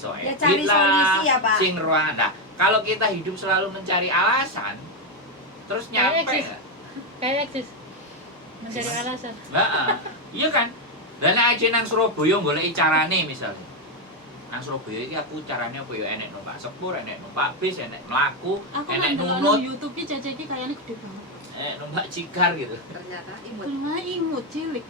iso Ya cari solusi ya, Pak. sing ruangan. Nah, kalau kita hidup selalu mencari alasan, terus nyampe nggak? Kayak eksis. Mencari alasan. Iya kan? Dan aja nang Surabaya golek carane misalnya. Nang Surabaya iki aku carane apa ya enek numpak sepur, enek numpak bis, enek mlaku, enek nunut. YouTube ki Cece ki kayaknya gede banget. Numpak cikar gitu. Ternyata imut. Imut cilik.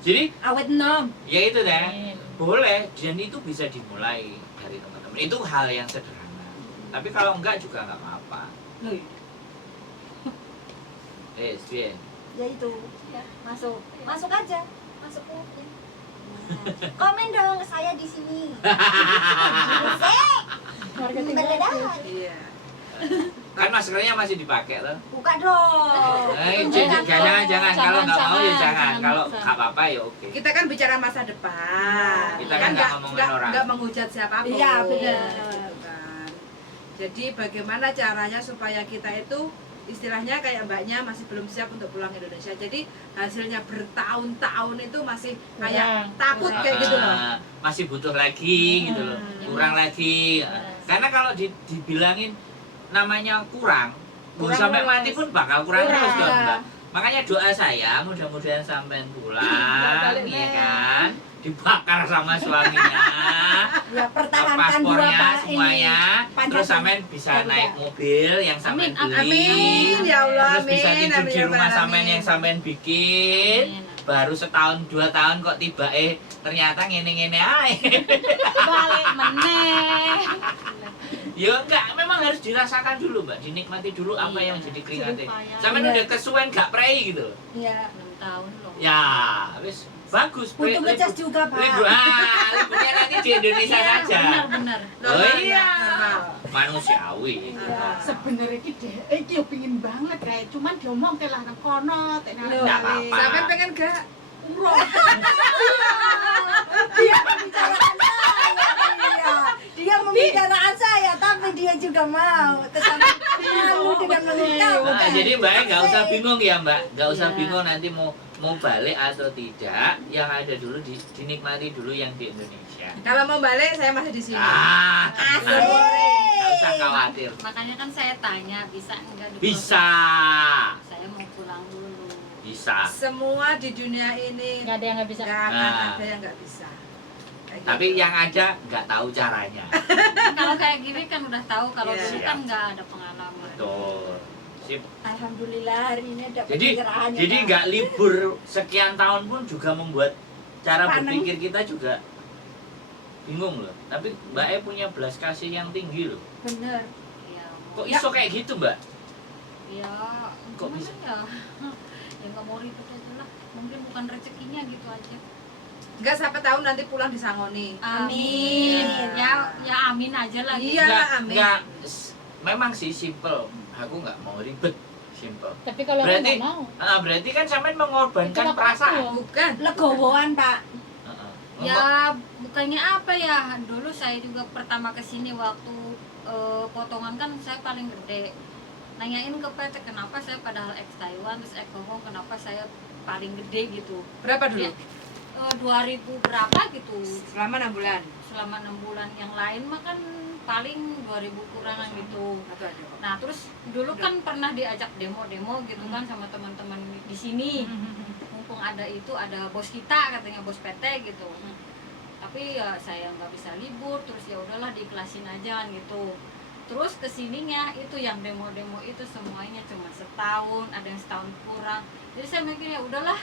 Jadi Awet nom. ya itu deh, boleh, dan itu bisa dimulai dari teman-teman. Itu hal yang sederhana. Tapi kalau enggak juga enggak apa-apa. Bien. Ya itu. Ya, masuk. Masuk aja. Masuk mungkin. Komen dong saya di sini. Marketing. Iya. Kan maskernya masih dipakai loh. Buka dong. Jangan kalau nggak mau ya jangan. Kalau maksa. nggak apa-apa ya oke. Kita kan bicara masa depan. Kita kan nggak ngomongin orang. Nggak menghujat siapapun. Iya, benar. Gitu kan. Jadi bagaimana caranya supaya kita itu istilahnya kayak mbaknya masih belum siap untuk pulang ke Indonesia. Jadi hasilnya bertahun-tahun itu masih kayak takut kayak gitu loh. Masih butuh lagi gitu loh. Kurang lagi. Karena kalau dibilangin namanya kurang sampai mati pun bakal kurang terus dong, Mbak. Makanya doa saya mudah-mudahan sampai pulang ya kan, dibakar sama suaminya, Ya pertahankan dua paspornya Pak semuanya, ini. terus sampai bisa naik mobil yang sampai beli, Amin ya Allah. terus bisa Amin. tidur Amin, di ya rumah Rabbal sampean Alamin. yang sampean bikin. Baru setahun 2 tahun kok tiba ternyata ngene-ngene ae. Balik meneh. Ya enggak, memang harus dirasakan dulu, Mbak. Dinikmati dulu apa yang jadi keringatnya. Sampean Iya. udah kesuwen gak prei gitu. Iya. 6 tahun loh. Ya, wis bagus. Butuh ngecas juga, Pak. Liburnya nanti di Indonesia saja. Benar. Oh iya. Normal. Manusiawi. Iya. Sebenarnya iki yo pengin banget kayak cuman diomong ke lah nang kono tek nang Loh, Nggak apa-apa. Sampai pengen gak? umroh. Dia membicarakan saya. Iya. Dia membicarakan saya, tapi dia juga mau. Tetapi malu dengan mengungkap. Nah, jadi Mbak nggak usah Asik. bingung ya Mbak, nggak usah Iya. bingung nanti mau balik atau tidak. Yang ada dulu dinikmati dulu yang di Indonesia. Kalau mau balik saya masih di sini. Asik. Nggak usah khawatir. Makanya kan saya tanya bisa enggak dulu. Bisa, Saya mau pulang dulu. bisa. Semua di dunia ini Nggak ada yang nggak bisa. nggak akan Nah. ada yang nggak bisa. Kayak Tapi gitu. yang ada nggak tahu caranya. Kalau kayak gini kan udah tahu, kalau Iya. dulu kan nggak ada pengalaman. Betul. Sip. Alhamdulillah hari ini ada Jadi pencerahannya, jadi Pak. nggak libur sekian tahun pun juga membuat cara Panen. berpikir kita juga bingung loh. Tapi Mbak E punya belas kasih yang tinggi loh. Bener. Ya, Kok iso kayak gitu Mbak? ya Kok gimana bisa? ya? Ya nggak mau ribet aja lah. Mungkin bukan rezekinya gitu aja. Nggak sampai tahun nanti pulang disangoni. Amin. Ya amin aja lah. Iya. amin. Memang sih simple. Aku nggak mau ribet, simple. Tapi kalau aku Berarti- nggak mau. Berarti kan sampean mengorbankan Itu apa perasaan. aku? Bukan. Legowoan, Pak. Heeh. Ya bukannya apa ya, dulu saya juga pertama kesini waktu potongan kan saya paling gede. Nanyain ke PT kenapa saya padahal ex Taiwan, terus ex Hongkong kenapa saya paling gede gitu. Berapa dulu? Ya, 2000 berapa gitu. Selama 6 bulan. Selama 6 bulan yang lain mah kan paling 2000 kurangan gitu. Atau ada. Nah terus dulu kan pernah diajak demo-demo gitu kan sama teman-teman di sini. Mumpung ada itu, ada bos kita katanya, bos PT gitu. Tapi ya saya nggak bisa libur, terus ya udahlah diikhlasin aja kan gitu. Terus kesininya itu yang demo-demo itu semuanya cuma setahun, ada yang setahun kurang. Jadi saya mikir ya udahlah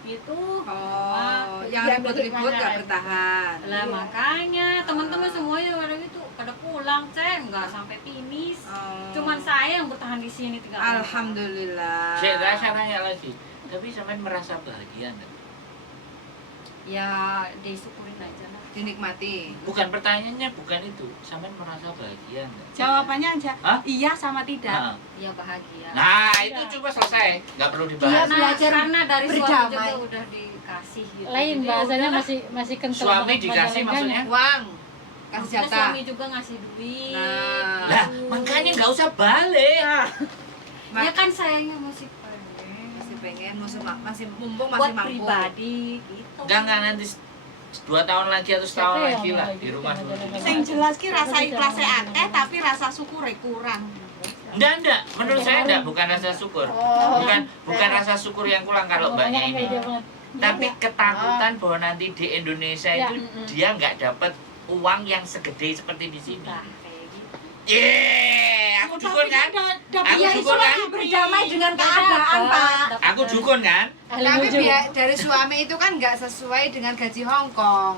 gitu. Oh, yang Ya, ribut-ribut bagaimana nggak lagi? bertahan. Lah Iya. makanya teman-teman semuanya pada gitu pada pulang, saya nggak sampai finish. Oh. Cuman saya yang bertahan di sini 3 tahun. Alhamdulillah. Saya tanya lagi. Tapi sampean merasa bahagia enggak? Ya disyukurin aja lah. Dinikmati. Bukan pertanyaannya bukan itu. Sampean merasa bahagia enggak? Jawabannya aja Hah? iya sama tidak. Nah, Ya bahagia. nah itu cuma selesai. Nggak perlu Dia dibahas. belajar karena dari suami berdamai. juga udah dikasih gitu. Lain Jadi bahasanya udahlah. masih kental. Suami banget dikasih majalengkanya. maksudnya? Uang. Kasih Maksudnya jatah. suami juga ngasih duit. Nah. Lah, makanya nggak usah balik. Ya kan sayangnya masih pengen. Masih pengen, masih mumpung Buat masih mampu. pribadi gitu. Enggak nanti 2 tahun lagi atau setahun Siapa lagi yang lah mau di gitu rumah kan, dulu. ada Sing jelas ki rasa ikhlasnya akeh tapi rasa syukure kurang. Enggak, menurut saya enggak, bukan rasa syukur. Bukan rasa syukur yang kurang kalau mbaknya ini. Tapi ketakutan bahwa nanti di Indonesia itu dia nggak dapat uang yang segede seperti di sini. Nah, kayak gitu. Aku dukun kan? Aku Ya itu dukun kan? lagi berdamai dengan keadaan, Pak. Aku dukun kan? Tapi dari suami itu kan nggak sesuai dengan gaji Hong Kong.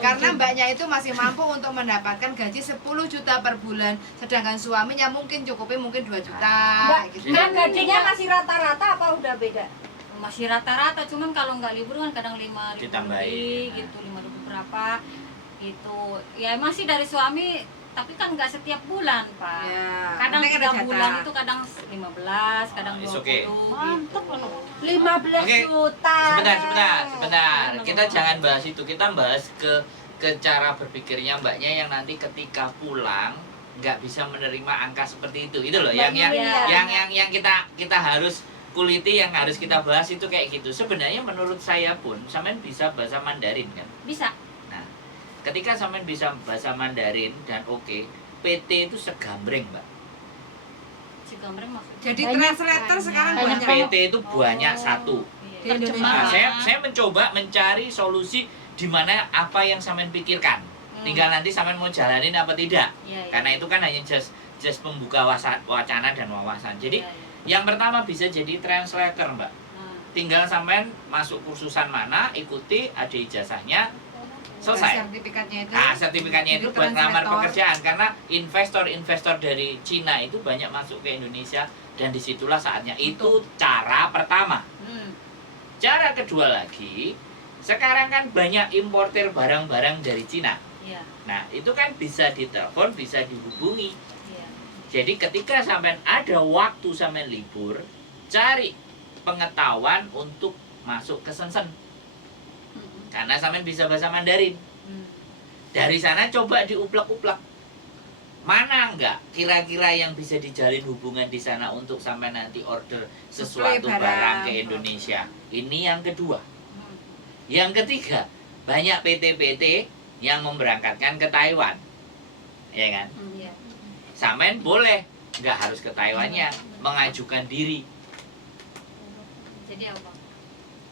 Karena mbaknya itu masih mampu untuk mendapatkan gaji 10 juta per bulan, sedangkan suaminya mungkin cukupnya mungkin 2 juta. Mbak, gitu. Mbak gajinya masih rata-rata apa udah beda? Masih rata-rata, cuman kalau nggak libur kan kadang 5.000 Ditambahin. lebih gitu, 5.000 berapa gitu. Ya masih dari suami, tapi kan nggak setiap bulan, Pak. Ya, Kadang penting ada 3 jatah. bulan itu kadang 15, kadang It's 20 okay. Mantep gitu. loh. 15 Oke, juta. Sebentar. Kita jangan bahas itu. Kita bahas ke cara berpikirnya mbaknya yang nanti ketika pulang nggak bisa menerima angka seperti itu. Itu loh yang kita harus kuliti, yang harus kita bahas itu kayak gitu. Sebenarnya menurut saya pun sampean bisa bahasa Mandarin kan? Bisa. Nah, ketika sampean bisa bahasa Mandarin dan oke, PT itu segambreng, Mbak. Si gambarnya maksudnya. Jadi Banyak. translator sekarang Banyak. banyak. PT itu banyak satu. Iya. Di Indonesia. Nah, saya mencoba mencari solusi di mana apa yang sampean pikirkan. Tinggal nanti sampean mau jalanin apa tidak. Iya, iya. Karena itu kan hanya just pembuka wacana dan wawasan. Jadi Iya, iya. yang pertama bisa jadi translator, Mbak. Nah, Tinggal sampean masuk kursusan mana, ikuti, ada ijazahnya, selesai. Sertifikatnya itu. Nah, sertifikatnya itu Jadi buat ngelamar translator. pekerjaan karena investor dari Cina itu banyak masuk ke Indonesia dan disitulah saatnya. Itu cara pertama. Cara kedua lagi, sekarang kan banyak importer barang-barang dari Cina. iya, Nah, itu kan bisa ditelepon, bisa dihubungi. iya. Jadi ketika sampean ada waktu sampean libur, cari pengetahuan untuk masuk ke Shenzhen. Karena sampean bisa bahasa Mandarin. Dari sana coba diuplek-uplek. Mana enggak kira-kira yang bisa dijalin hubungan di sana untuk sampai nanti order sesuatu Suplai barang barang. ke Indonesia. Ini yang kedua. Yang ketiga, banyak PT-PT yang memberangkatkan ke Taiwan. Ya kan? Iya. Sampean boleh, nggak harus ke Taiwannya, mengajukan diri, Jadi apa?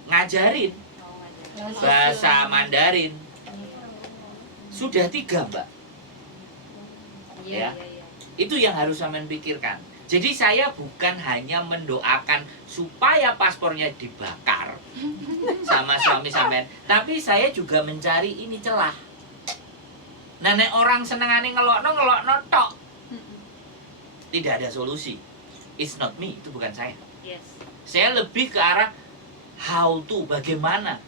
ngajarin Oh, ngajar. bahasa Mandarin. Sudah 3, Mbak. Iya, Ya. iya, iya. Itu yang harus sampean pikirkan. Jadi saya bukan hanya mendoakan supaya paspornya dibakar sama suami sampean, tapi saya juga mencari ini celah. Nah, nek orang senengane ngelokno tok. Tidak ada solusi. It's not me, itu bukan saya. Yes. Saya lebih ke arah how to, bagaimana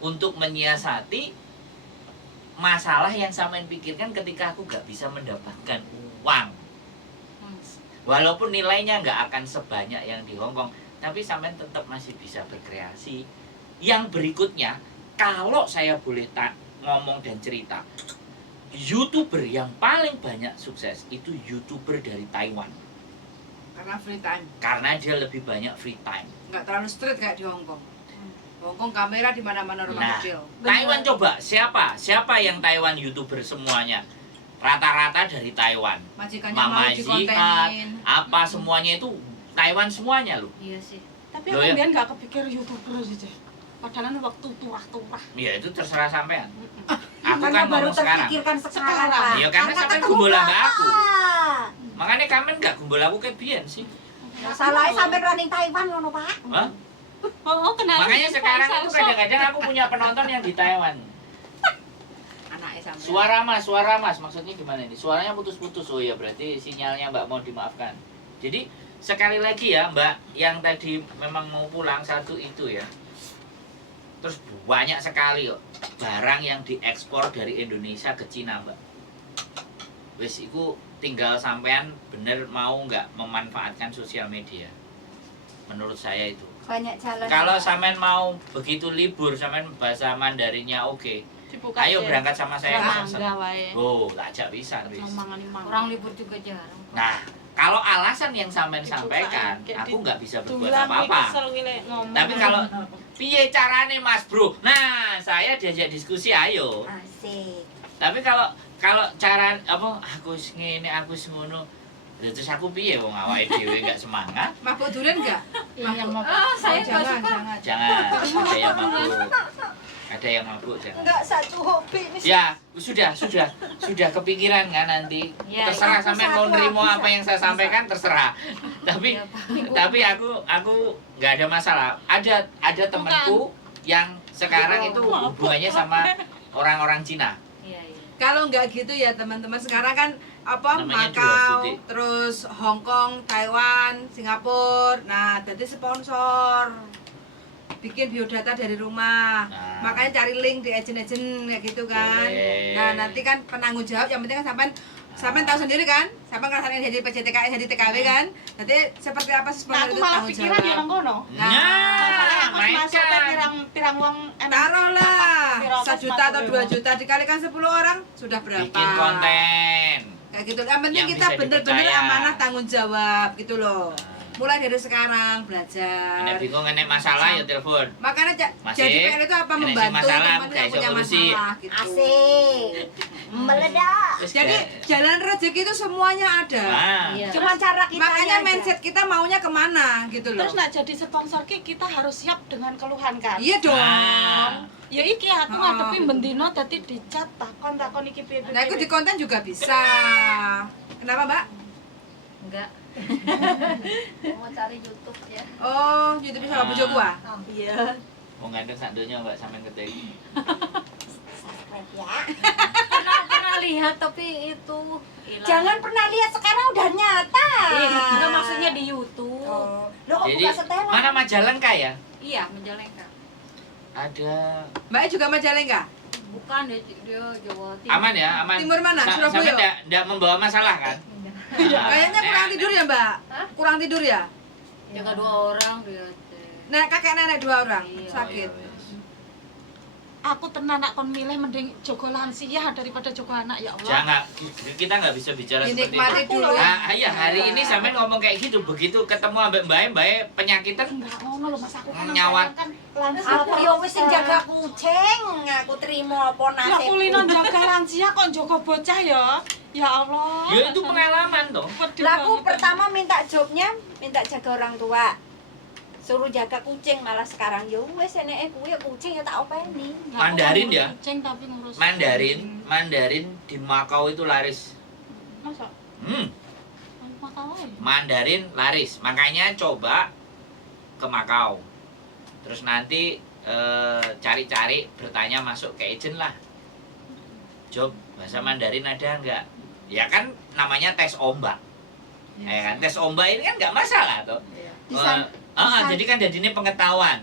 untuk menyiasati masalah yang sampean pikirkan ketika aku gak bisa mendapatkan uang. Walaupun nilainya nggak akan sebanyak yang di Hong Kong, tapi sampean tetap masih bisa berkreasi. Yang berikutnya, kalau saya boleh ngomong dan cerita, YouTuber yang paling banyak sukses itu YouTuber dari Taiwan. Karena free time. Karena dia lebih banyak free time. Nggak terlalu strict kayak di Hong Kong. Hong Kong kamera di mana-mana rumah Nah, kecil. Taiwan coba, siapa yang Taiwan YouTuber semuanya? Rata-rata dari Taiwan. Majikannya Mama mau Zihat, dikontenin. apa semuanya itu Taiwan semuanya loh. Iya sih. Tapi Loh, aku ya? biar nggak kepikir YouTuber aja. Padahal waktu turah-turah. Ya itu terserah sampean. Aku Karena kan baru ngomong sekarang. terpikirkan sekarang, Sekarang. Pak. Iya, karena sampean ketemu gumbul sama Bapak. aku. Makanya kamen gak gumbul aku kayak biyen sih. Masalahnya sampai running Taiwan ngono, Pak. Hah? Oh, kenal. Makanya sekarang itu kadang-kadang aku punya penonton yang di Taiwan. Anaknya sampai. Suara mas, maksudnya gimana ini? Suaranya putus-putus. Oh iya, berarti sinyalnya Mbak mau dimaafkan. Jadi sekali lagi ya Mbak, yang tadi memang mau pulang satu itu ya. Terus banyak sekali kok barang yang diekspor dari Indonesia ke Cina, Mbak. Wes iku tinggal sampean bener mau nggak memanfaatkan sosial media. Menurut saya itu. Banyak jalan. Kalau sampean mau begitu libur, sampean bahasa Mandarinnya oke. Dibuka Ayo aja. berangkat sama saya ke Shenzhen. Mangga wae. Oh, tak ajak bisa, wis. Ngomongin mangga. Orang libur juga jarang. Nah, kalau alasan yang sampean Dibuka, sampaikan, kayak aku nggak bisa berbuat Tunggulan apa-apa. kesel ngile ngomong. Tapi piye carane Mas Bro. Nah, saya diajak diskusi ayo. Asik. Tapi kalau cara apa aku wis ngene, aku wis ngono. Ya, terus aku piye wong awake dhewe enggak semangat? Mabuk durian enggak? Yang mau Saya nggak jangan, suka. jangan. Jangan, ada yang mabuk. Ada yang mabuk jangan. Enggak satu hobi nih. Ya, sudah kepikiran kan nanti. Ya, Terserah aku sampai satu, mau nerimo bisa, apa yang saya bisa. sampaikan terserah. Tapi Iya, Pak. tapi aku nggak ada masalah. Ada temanku yang sekarang itu hubungannya sama orang-orang Cina. Iya, iya. Kalau nggak gitu ya teman-teman, sekarang kan apa Namanya Makau, Duo City. terus Hong Kong, Taiwan, Singapura. Nah, jadi sponsor. Bikin biodata dari rumah. Nah. Makanya cari link di agent-agent kayak gitu kan. Boleh. Nah, nanti kan penanggung jawab yang penting kan sampai tahu sendiri kan. Sampai ngerasain jadi PJTK, jadi TKW kan. Nanti seperti apa sih Nah, sponsor aku itu malah tanggung pikiran ya nang jawab. kono. Nah, Mas masuk mainkan. pirang wong Taruhlah Pirang 1 juta atau 2 juta dikalikan 10 orang sudah berapa? Bikin konten. Kayak gitu. Yang penting Yang kita bisa bener-bener dipercaya. amanah tanggung jawab gitu loh. Mulai dari sekarang belajar. Nek bingung nek masalah ya telepon. Makanya Masih? jadi PL itu apa Nek sing membantu masalah, teman yang kayak punya solusi. masalah gitu. Asik. Meledak. Terus Jadi kayak- jalan rezeki itu semuanya ada. Nah, Iya. Cuma cara kita Makanya mindset kita maunya kemana gitu loh. Terus nak jadi sponsor ki kita harus siap dengan keluhan kan. Iya dong. Nah. Ya iki aku Oh. ngadepi bendino dadi dicat takon iki piye. Nah, itu di konten juga bisa. Kenapa, Mbak? Enggak. Mau cari YouTube ya. Oh, YouTube sama bojoku ah. Iya. mau ngandung sak donya Mbak sampean ketik. Subscribe ya. Pernah lihat tapi itu hilang. Jangan pernah lihat, sekarang udah nyata. Enggak, maksudnya di YouTube. Oh. Lo kok Jadi buka setelan? mana Majalengka ya? Iya, Majalengka. Ada Mbak juga Majalengka? Bukan dia Jawa Timur. aman ya, aman. Timur mana? Surabaya? Sampai enggak membawa masalah kan? Kayaknya kurang tidur ya, Mbak? Kurang tidur ya? Jaga 2 orang dia. Nah, kakek nenek 2 orang Iya. sakit. Aku tenan nak kon milih mending jogo lansia daripada jogo anak ya Allah. Jangan, kita nggak bisa bicara seperti Dinikmati itu. dulu ya. Nah, iya hari ini sampean ngomong kayak gitu, begitu ketemu ambek mbak penyakitan Enggak ngono lho Mas, aku kan Nyawat. kan lansia. Aku yo wis sing jaga kucing, aku terima apa Ya nasib. kulino jaga lansia kok jogo bocah ya. Ya Allah. ya itu pengalaman toh. Pedih Lah aku banget. pertama minta jobnya, minta jaga orang tua. Suruh jaga kucing, malah sekarang yo wis eneke kuwi kucing ya tak openi. Lah, aku Mandarin ngurus ya? Kucing tapi ngurus. Mandarin di Makau itu laris. Masa? Makau ae. Mandarin laris. Makanya coba ke Makau. Terus nanti cari-cari bertanya masuk ke agent lah. Job bahasa Mandarin ada nggak? Ya kan namanya tes ombak. Ya kan tes ombak ini kan nggak masalah toh. Jadi kan jadinya pengetahuan.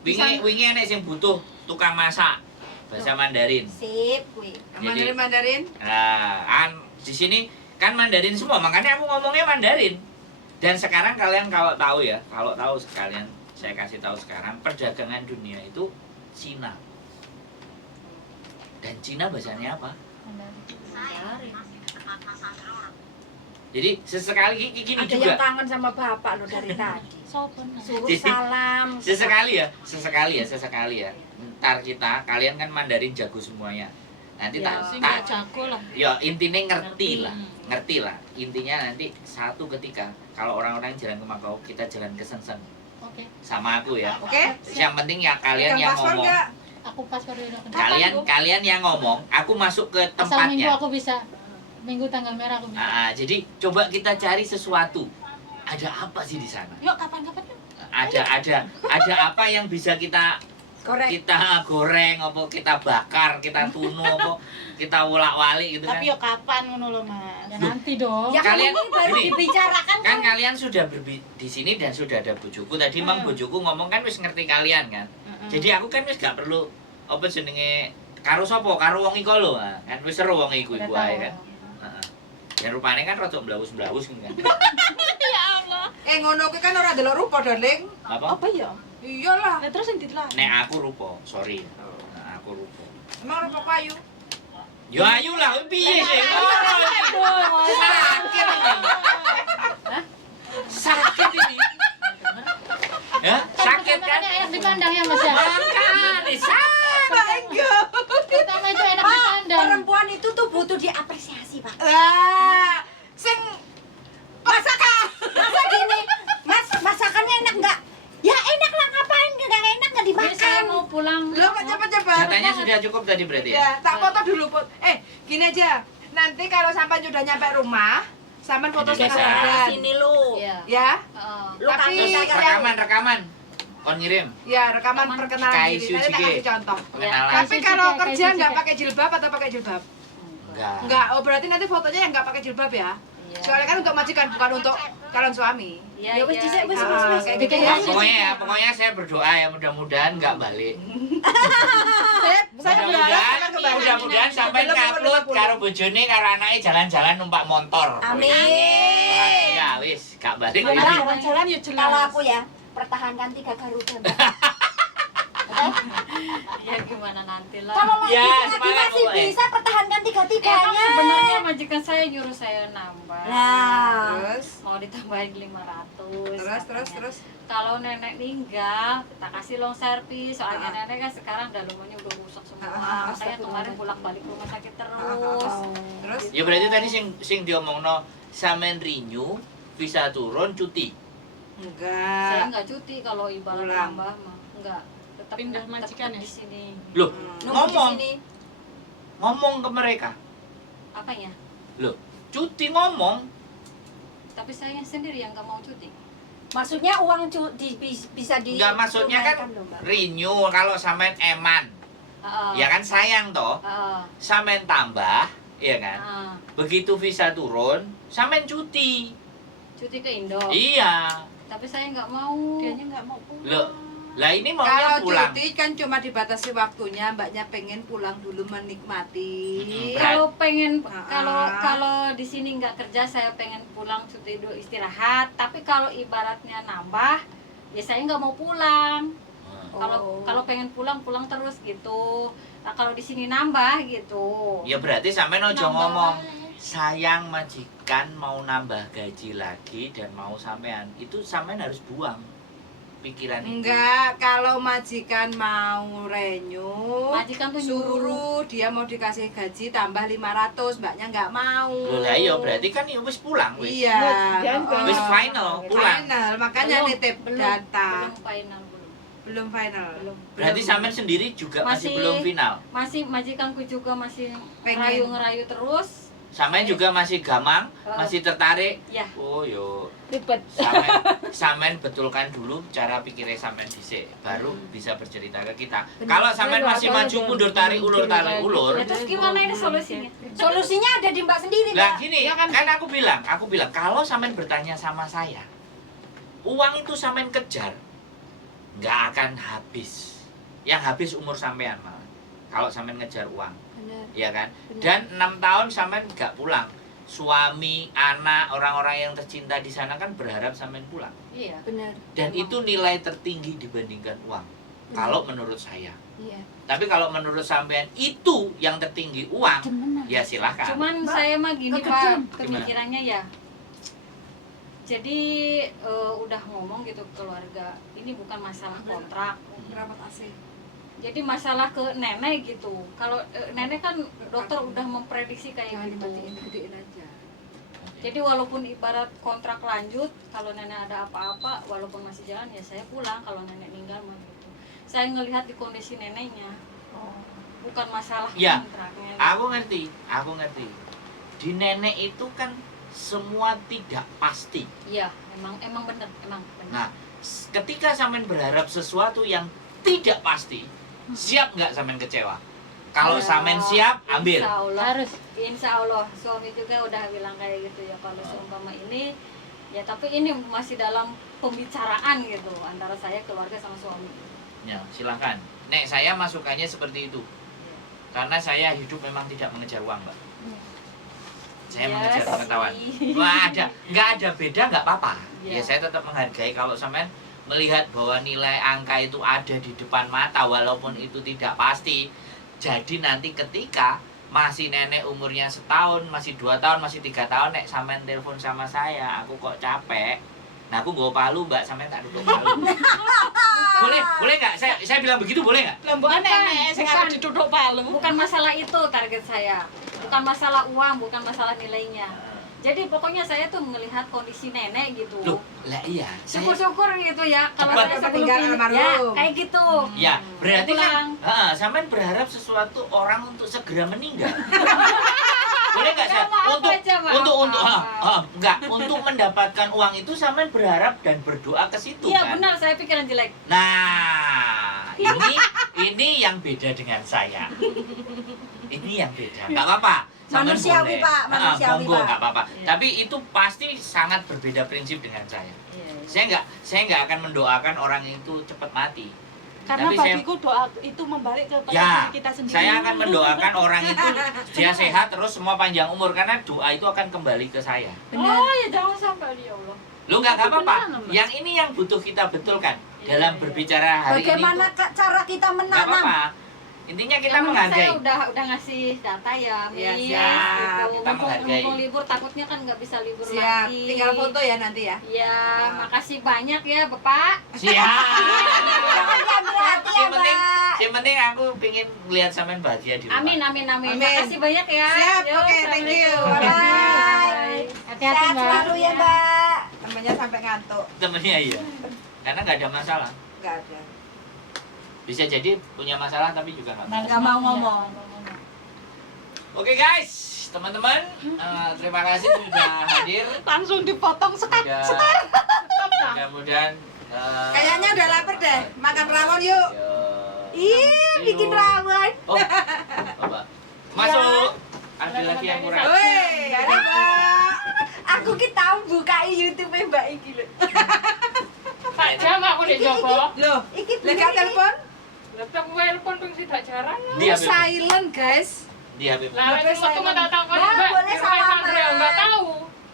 Wingi enek sing butuh tukang masak bahasa Mandarin. Sip kuwi. Mandarin. Nah, kan di sini kan Mandarin semua, makanya aku ngomongnya Mandarin. Dan sekarang kalian kalau tahu ya, kalau tahu sekalian saya kasih tahu sekarang perdagangan dunia itu Cina. Dan Cina bahasanya apa? Mandarin. Jadi sesekali gini Ada juga. yang kangen sama bapak lo dari tadi. Sopo nah? Suruh Jadi, salam. Sesekali ya. Ntar kita, kalian kan Mandarin jago semuanya. Nanti Ya, Sing tak jago lah. ya intinya ngerti lah. Intinya nanti satu ketika kalau orang-orang jalan ke Makau, kita jalan ke Shenzhen Oke. sama aku ya. Oke? Yang penting ya kalian Pegang yang paspor ngomong. enggak? Aku paspor udah kenal. Kalian yang ngomong, aku masuk ke Asal minggu tempatnya. aku bisa. Minggu tanggal merah aku bisa. Jadi coba kita cari sesuatu. Ada apa sih di sana? Yuk kapan-kapan yuk. Ada apa yang bisa kita Korek. goreng, apa kita bakar, kita tunu, apa kita wolak-walik gitu kan. Tapi yuk kapan ngono lho Mas. Ya nanti dong. Ya Kalian- kan ini baru gini. dibicarakan Kan kalian sudah di sini dan sudah ada bojoku. Tadi Mang bojoku ngomong kan wis ngerti kalian kan. Jadi aku kan wis gak perlu apa jenenge karo sapa, karo wong iku lho. Kan wis seru wong iku Udah ae tahu. kan. Heeh. Dan rupane kan rada mblawus-mblawus kan. Ngono kuwi kan ora delok rupa, darling. Apa? Apa ya? Iyalah. Lah terus yang ditelan. Nek aku rupa, sorry. Nah, aku rupa. Emang rupa kayu. Ya ayo lah, piye sih? Sakit ini. Sakit ini. Ya, sakit kan? Makanya enak dipandang ya Mas diapresiasi, Pak. Lah, sing masakan. Masa gini, Mas, masakannya enak nggak? Ya enak lah, ngapain nggak enak nggak Jadi saya dimakan? mau pulang. Lo kok cepet-cepet? Jatahnya sudah cukup tadi berarti ya? Ya, tak foto dulu, Put. Gini aja. Nanti kalau sampai sudah nyampe rumah, sampai foto Ini setengah bisa. badan. Sini lu. Iya. Ya, Lu Tapi- kagak Terus saya rekaman. Kon ngirim. ya rekaman Rekaman perkenalan Kai diri. Nanti tak Suzuki. kasih contoh. Pengenalan. Tapi Kai kalau Suzuki, kerja Kai nggak Suzuki. pakai jilbab atau pakai jilbab? Enggak. Enggak. Oh, berarti nanti fotonya yang nggak pakai jilbab ya? Iya. Soalnya kan untuk majikan, bukan untuk calon suami. Iya, Ya wis iya, dhisik, wis, iya. wis, wis. Kayak Bikin gitu ya. Pokoknya saya berdoa ya mudah-mudahan nggak balik. Saya Mudah-mudahan sampai ngupload karo bojone karo anake jalan-jalan numpak motor. Amin. Ya wis, gak balik. Mana? Jalan-jalan ya jelas. Kalau aku ya, pertahankan 3 Garuda, Mbak. Ya gimana nanti lah. Kalau lagi, Ya, lagi semangat masih pokoknya. bisa pertahankan Emang 3-3-nya. sebenarnya majikan saya nyuruh saya nambah. Nah, Terus, Mau ditambahin 500. terus. katanya. Kalau nenek meninggal, kita kasih long service. Soalnya nenek kan sekarang dalamannya udah rusak semua. Makanya kemarin bolak-balik rumah sakit terus. Terus, Ya berarti tadi sing diomongno sampean renew visa turun cuti. Saya enggak. nggak cuti kalau ibarat Pulang. nambah mah. Enggak. Tetap Pindah majikan ya? di sini. Loh, nunggu di ngomong sini. ngomong ke mereka. Apanya? Loh, cuti ngomong. Tapi saya sendiri yang nggak mau cuti. Maksudnya uang bisa di Enggak, maksudnya kan tunaikan loh, Mbak. renew kalau sampean eman. Ya kan sayang toh. Sampean tambah, ya kan? Begitu visa turun, sampean cuti. Cuti ke Indo. Iya. Tapi saya nggak mau. Dianya nggak mau pulang. Loh, lah ini Kalau maunya pulang. cuti kan cuma dibatasi waktunya, mbaknya pengen pulang dulu menikmati. Kalau pengen Ah. kalau di sini nggak kerja, saya pengen pulang cuti dulu istirahat. Tapi kalau ibaratnya nambah, ya saya nggak mau pulang. Oh. Kalau pengen pulang terus gitu. Nah, kalau di sini nambah gitu. Ya berarti sampean ojo Nambah ngomong wae. sayang majikan mau nambah gaji lagi dan mau sampean. Itu sampean harus buang pikiran itu. Enggak, kalau majikan mau renew, Majikan tuh nyuruh. suruh dia mau dikasih gaji tambah 500, mbaknya nggak mau. Loh lah iya berarti kan ya wis pulang wis. Iya. Dia oh. Wis final, pulang. Final, makanya Belum, nitip belum data. final Belum final. belum. Berarti sampean sendiri juga masih Masih- belum final. Masih majikanku juga masih Pengen. ngerayu terus. Sampean juga masih gamang, masih tertarik. Ya. Oh yo. Ribet. Sampean betulkan dulu cara pikirnya sampean dhisik, baru bisa bercerita ke kita. Kalau sampean masih maju mundur tarik ulur. Ya, terus gimana ini solusinya? Solusinya ada di Mbak sendiri, Lah Mbak. gini, kan aku bilang kalau sampean bertanya sama saya, uang itu sampean kejar, nggak akan habis. Yang habis umur sampean malah. Kalau sampean ngejar uang, Benar. ya kan? Dan 6 tahun sampean nggak pulang. Suami, anak, orang-orang yang tercinta di sana kan berharap sampean pulang. Iya. Benar. Dan itu nilai tertinggi dibandingkan uang. Kalau menurut saya. Iya. Tapi kalau menurut sampean itu yang tertinggi uang, ya silahkan. Cuman saya mah gini kekejan. Pak, pemikirannya ya. Jadi udah ngomong gitu ke keluarga, ini bukan masalah kontrak. Keramat asing. Jadi masalah ke nenek gitu. Kalau nenek kan dokter udah memprediksi kayak Jangan gitu. dimatiin, gedein aja. Jadi walaupun ibarat kontrak lanjut, kalau nenek ada apa-apa, walaupun masih jalan ya saya pulang. Kalau nenek meninggal mah gitu. Saya ngelihat di kondisi neneknya, bukan masalah Ya, kontraknya. Aku ngerti. Di nenek itu kan semua tidak pasti. Iya, emang bener. Nah, ketika sampean berharap sesuatu yang tidak pasti, siap nggak sampean kecewa? Kalau Ya, sampean siap, ambil. Insya Allah. Harus. Insya Allah, suami juga udah bilang kayak gitu ya. Kalau seumpama ini, ya tapi ini masih dalam pembicaraan gitu antara saya, keluarga sama suami. Ya, silakan. Nek saya masukannya seperti itu. Karena saya hidup memang tidak mengejar uang, Mbak. Saya Ya mengejar sih. pengetahuan. Wah, nggak ada beda, nggak apa-apa. Ya. Ya, saya tetap menghargai kalau sampean melihat bahwa nilai angka itu ada di depan mata walaupun itu tidak pasti. Jadi nanti ketika masih nenek umurnya setahun, masih 2 tahun, masih 3 tahun, nek sampean telepon sama saya, aku kok capek. Nah, aku nggawa palu, Mbak, sampean tak duduk palu. boleh nggak? Saya bilang begitu boleh nggak? Lah mbok nenek sing arep diduduk palu. Bukan masalah itu target saya. bukan masalah uang, bukan masalah nilainya. Jadi pokoknya saya tuh melihat kondisi nenek gitu. Loh, lah iya. Syukur-syukur gitu ya kalau Cepat saya sebelum tinggal ini almarhum. ya kayak gitu. Ya, berarti kan Pulang. sampean berharap sesuatu orang untuk segera meninggal. Boleh nggak saya? Maaf Untuk aja, maaf. enggak, untuk mendapatkan uang itu sampean berharap dan berdoa ke situ Iya kan? benar, saya pikiran jelek. Nah, ini yang beda dengan saya. Ini yang beda. Enggak apa-apa. Sampean Manusiawi, boleh. Pak, manusiawi, monggo, Pak. enggak apa-apa. Iya. Tapi itu pasti sangat berbeda prinsip dengan saya. Iya. Saya enggak akan mendoakan orang itu cepat mati. Karena Tapi saya- bagiku doa itu membalik ke Ya, kita sendiri. saya akan mendoakan orang itu dia sehat terus semua panjang umur karena doa itu akan kembali ke saya. Oh ya jangan sampai ya Allah. Lu nggak apa-apa. Beneran, Mbak. Yang ini yang butuh kita betulkan Iya, dalam iya. berbicara hari Bagaimana ini. cara kita Nggak menanam? apa-apa. Intinya kita Ya, memang menghargai. Saya udah ngasih data ya, Iya, Miss, siap. gitu. Kita menghargai. Mumpung libur takutnya kan nggak bisa libur Siap, lagi. tinggal foto ya nanti ya. Iya, makasih banyak ya Bapak. Siap. Jangan hati ya, Yang penting, Mbak. yang penting aku pengen lihat sampean bahagia di rumah. Amin, amin, amin. Amin. Makasih banyak ya. Siap, Yo, oke, thank you. Assalamualaikum. Bye. Hati-hati Sehat Mbak. selalu ya, Mbak. Temennya sampai ngantuk. Temennya iya. Karena nggak ada masalah. Enggak ada. Bisa jadi punya masalah tapi juga nggak. Males Nggak mau ngomong. ngomong. Nggak mau ngomong. Oke guys, teman-teman, terima kasih sudah hadir. Langsung dipotong sekat. Sudah, mudah-mudahan. Kayaknya udah lapar deh. Makan rawon yuk. Ih, bikin rawon. Oh, Bapak. Masuk. Ada lagi yang kurang. Woi, ada Pak. Aku ki tahu buka YouTube Mbak iki lho. Tak jam aku di Joko. Loh, Iki lega telepon? Laptop telepon pun tidak jarang. Dia Silent, guys. Dia Beb. Lah Boleh itu waktu saya- tak tahu kan Mbak, Mbak. boleh Mbak salaman. Sandra enggak tahu.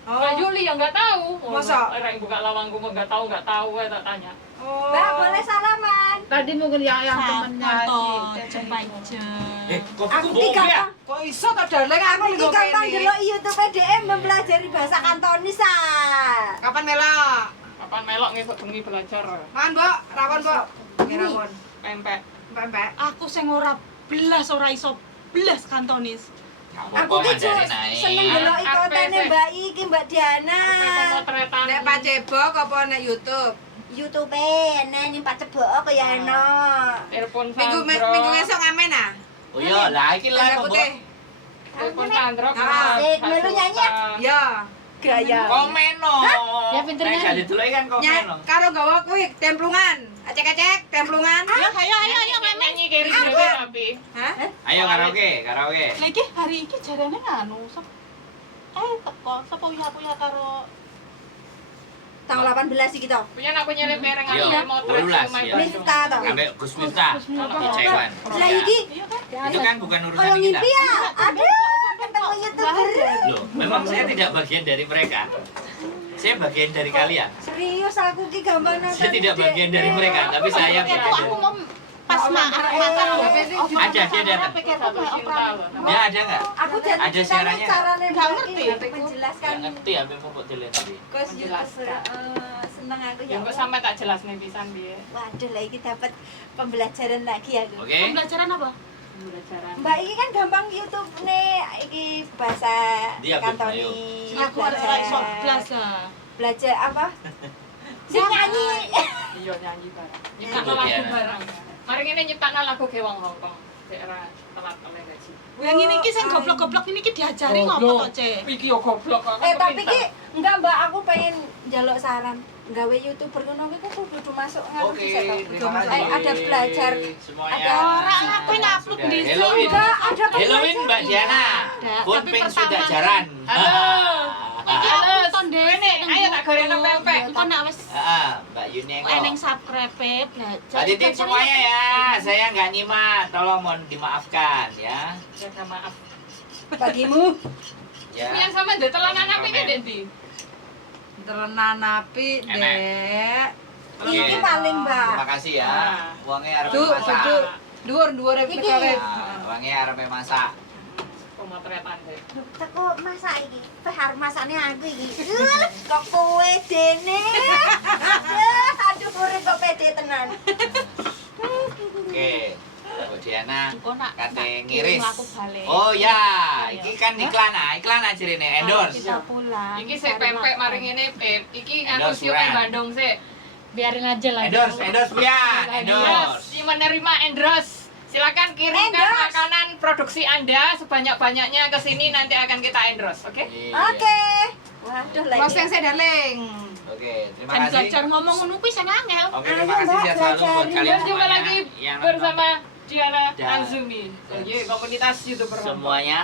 Oh. Mbak Yuli yang enggak tahu. Masa? Orang yang buka lawangku enggak tahu ya tak tanya. Oh. Mbak, boleh salaman. Tadi mungkin yang temennya Foto, si jumpa aja. Kok Aku bohong ki ya? gampang. Kok iso to darling aku Aku ki lho gampang kene. delok YouTube DM mempelajari bahasa Kantonis ah. Kapan melok? Kapan melok ngesuk bengi belajar Mangan, Mbok. Rawon, Mbok. Nggih, rawon. pempek. Mbak. Aku sing ora iso belas Kantonis. Aku ki Mandarin cuk ae. seneng delok kontene Mbak iki Mbak Diana. Pemotretan. Nek Pak Cebok apa nek YouTube? YouTube ning Pak Cebok kaya ono. Telepon Minggu esuk ngamen ah. Oh iya, lah iki lah Tanda kok. putih. Telepon Sandro. Asik, melu nyanyi. Ya. Gaya. Komeno. Ya, pinter Nek nyanyi. gak didulur kan komeno. Karo gawa kuwi templungan. Acek-acek templungan. Ya, ayo Nyanyi kiri dhewe tapi. Hah? Ayo karaoke. Lagi hari ini jarane nganu. Teko sapa uya karo Tanggal 18 iki to. Punya aku nyelip mereng Yo, aku motret 18 rumah ya. Miftah to. Ambek Gus Miftah. Di Caiwan. Lah iki Itu kan bukan urusan kalau kita. ngimpi ya. Aduh, ketemu YouTuber. Loh, memang saya tidak bagian dari mereka. Saya bagian dari kalian. Serius aku ki gampang nonton. Saya tidak bagian dari mereka, tapi saya ya bagian. aku mau pas makan Ada, dia datang. Satu cinta loh. Ya ada nggak? Aku jadi Ada siarannya nggak? carane Nggak ngerti. menjelaskan Yang ngerti ya, Beb kok dilihat tadi. Gus Menjelaskan. YouTuber. Seneng aku Ya ya. kok sampai tak jelas nih pisan piye. Waduh, lah iki dapat pembelajaran lagi aku. Oke? pembelajaran apa? Pembelajaran. Mbak iki kan gampang YouTube nih, iki bahasa Dia, Beb, Kantonis. ayo. Aku ora iso belas ah. Belajar apa? Sing nyanyi. Iya nyanyi bareng. Nyiptakno Itu lagu dia. bareng. Mari ngene nyiptakno lagu ke wong Hongkong. Daerah telat oleh gaji. Yang ini ki sing goblok-goblok ini ki diajari ngopo to, Cek? Iki yo goblok kok. Tapi ki enggak Mbak, aku pengen njaluk saran. Gawe YouTuber ngono ki kudu masuk ngono Oke, bisa to. terima kasih. Ada belajar. Semuanya. Ada Ora lah kuwi ngupload Sudah. di Halloween. Enggak, ada Halloween Mbak Diana. Ada, Pun tapi ping pertama- sudah jaran. Halo. Iki aku nonton dhewe ning Ayo tak gorengno pempek. Engko nek wis Mbak Yuni eneng kok. subscribe belajar. Pak Titin semuanya ya, saya nggak nyimak, tolong mohon dimaafkan ya. Jaga maaf. bagimu. Ya. Yang sama ndek telanan api ki ndek ndi? Terenan api, Enak. Dek. Oke. Ini paling Mbak. Terima kasih ya. Uangnya harus Duh, masak. duh. Dhuwur Iki. Uangnya harus masak. Pemotretan deh. Teko masak iki. Pehar masakne aku iki. Kok kowe dene. Aduh, urip kok pede tenan. Oke. Diana Joko nak kate nak ngiris. kirim aku balik. Oh ya, Iya. iki kan iklan aja ini endorse. Kita pulang. Iki sik cari pempek makan. mari ngene, Beb. Iki aku Endorse siup kurang. Bandung sik. Biarin aja lah. Endorse Pian, Yes, endorse. si menerima endorse. Silakan kirimkan Endorse. makanan produksi Anda sebanyak-banyaknya ke sini nanti akan kita endorse, oke? Iya. Oke. Waduh lagi. Closing saya darling. Oke, terima Dan kasih. belajar ngomong ngono kuwi sing angel. Oke, Ayo, terima kasih Mbak, sehat selalu buat belajarin. kalian Berjumpa semuanya lagi yang bersama Diana Dan- Azumi. Komunitas YouTuber. semuanya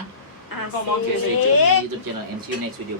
Ngomong di Asik. YouTube channel and see you next video.